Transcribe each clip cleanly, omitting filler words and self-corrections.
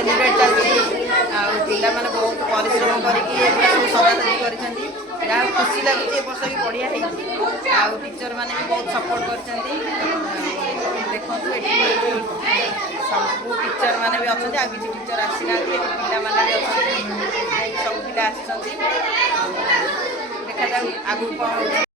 celebrate चलती पिला मैंने बहुत परिश्रम करके सजासजी कर खुशी लगुच ए वर्ष भी बढ़िया टीचर मैंने भी बहुत सपोर्ट कर देखो सब टीचर मैंने भी अच्छा आ किसी टीचर आसी ना पिला मैंने भी अच्छा सब पिला देखा जाऊ आगू कौन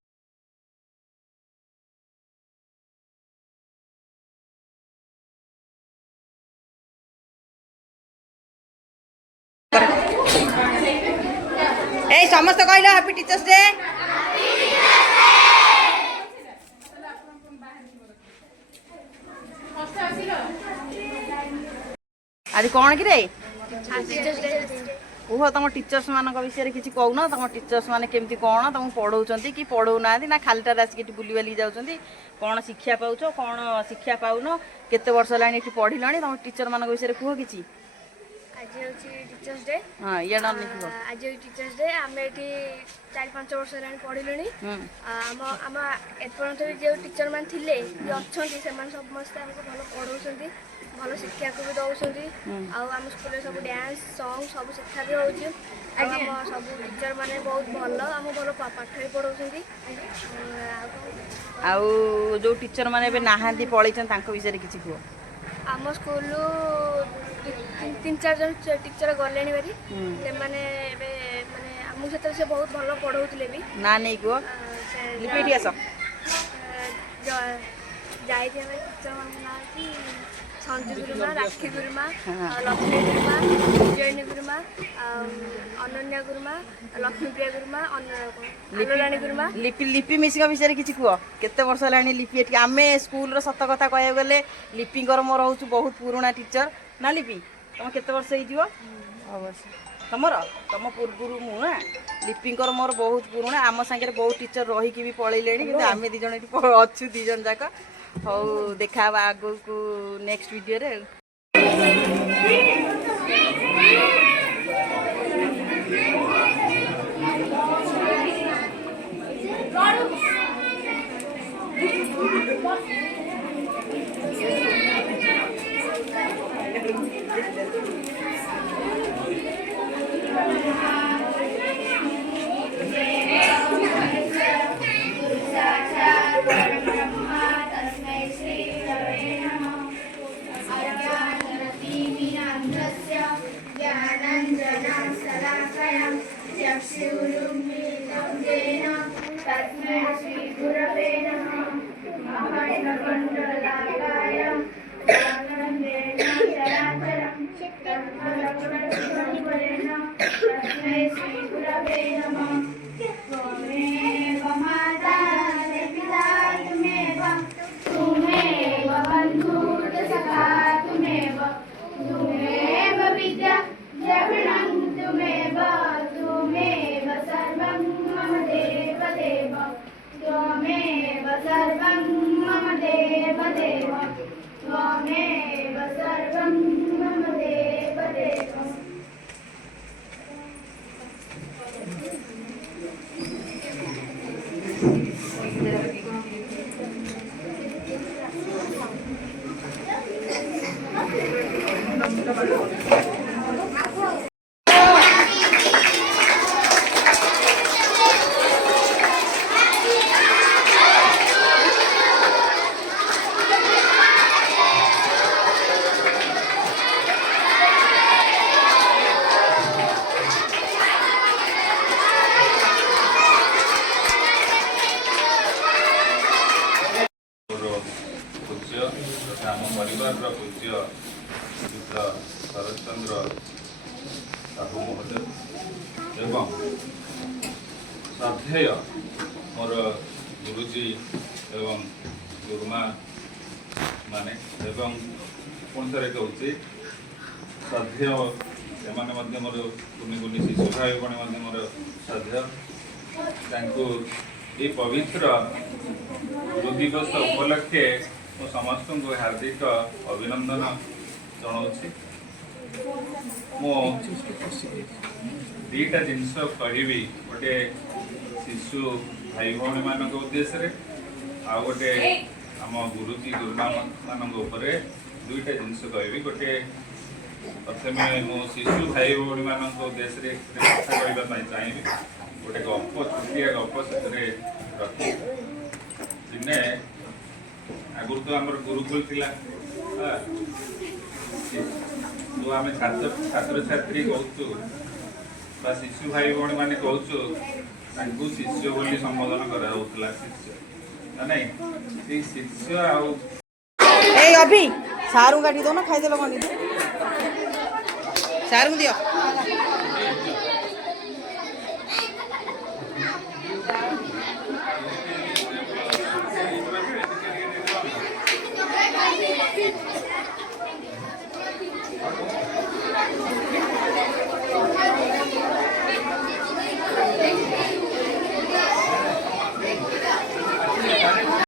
समस्त कहला हैप्पी टीचर्स डे आज कौन कि ओह तुम टीचर्स मान विषय किसी कहून तुम टीचर्स मैंने केमती कौन तुम पढ़ाऊँ कि पढ़ाऊना ना खालीटार आसिक बुली बाली जाऊँ कौन शिक्षा पाच कौन शिक्षा पाऊन केते वर्ष है पढ़िल तुम टीचर मान विषय कह कि आज टीचर्स डे हाँ ये आज टीचर्स डे आम ये 4-5 वर्ष है पढ़िलुणी आम एपर्यंत भी जो टीचर मैंने थे अच्छा से समस्त आमको भल पढ़ाऊँ भल शिक्षा को भी दौरान आम स्कूल सब डांस सॉन्ग सब शिक्षा भी हो सब टीचर मैंने बहुत भल आम भल पाठ भी पढ़ाऊँ जो टीचर मैंने नहांती पलैन विषय किसी कह आम स्कूल 3-4 जन टीचर गले बारी से माने आमको से बहुत भल पढ़ाऊले भी ना नहीं कह आस जाए टीचर मान ना कि संजू गुरुमा राखी गुरुमा लक्ष्मी गुरुमा विजयनी गुरुमा अनन्या गुरुमा लक्ष्मीप्रिया गुरुमा अनुराणी गुरुमा लिपि लिपि मिसिका विषय किसी कह केते वर्ष है लिपि ये आम स्कूल सत कथा कह गले लिपिंकर मोर हूँ बहुत पुराणा टीचर ना लिपि तुम केते वर्ष हो तुमर तुम पूर्व मुना लिपिंकर मोर बहुत पुराणा आम सागर बहुत टीचर रहीकि भी पलैले कि आम दीज अच्छु दीजन जाक हौ देखा आगु को नेक्स्ट वीडियो रे शरतचंद्र साहू महोदय एवं श्रद्धेय मोर गुरुजी एवं गुरुमा माने एवं पुणी थे कहूँ श्रद्धेय एमाने मोर कुनि कुनि शिशु भाई भाई मोर श्रद्धेय ये पवित्र गुरु दिवस उपलक्षे मु समस्त को हार्दिक अभिनंदन जनाऊँगी मो दीटा जिनस कहि गोटे शिशु भाई भाई मान उद्देश्य आ गोटे आम गुरुजी गुरुमा मान दुईटा जिनस कहि गोटे प्रथमे मो शिशु भाई भौणी मान उद्देश्य कथा कहवाई चाहिए गोटे गप छुटिया गप से रखी दिने आगुरी तो आम गुरुकुल थिला जो आम छात्र छात्री कहूँ शिशु भाई भौणी मैंने कहूँ शिष्य बोली संबोधन कराला शिष्य नहीं शिष्य आउ ए अभी सारू काटी दो ना खाई देलो कौन सारू दियो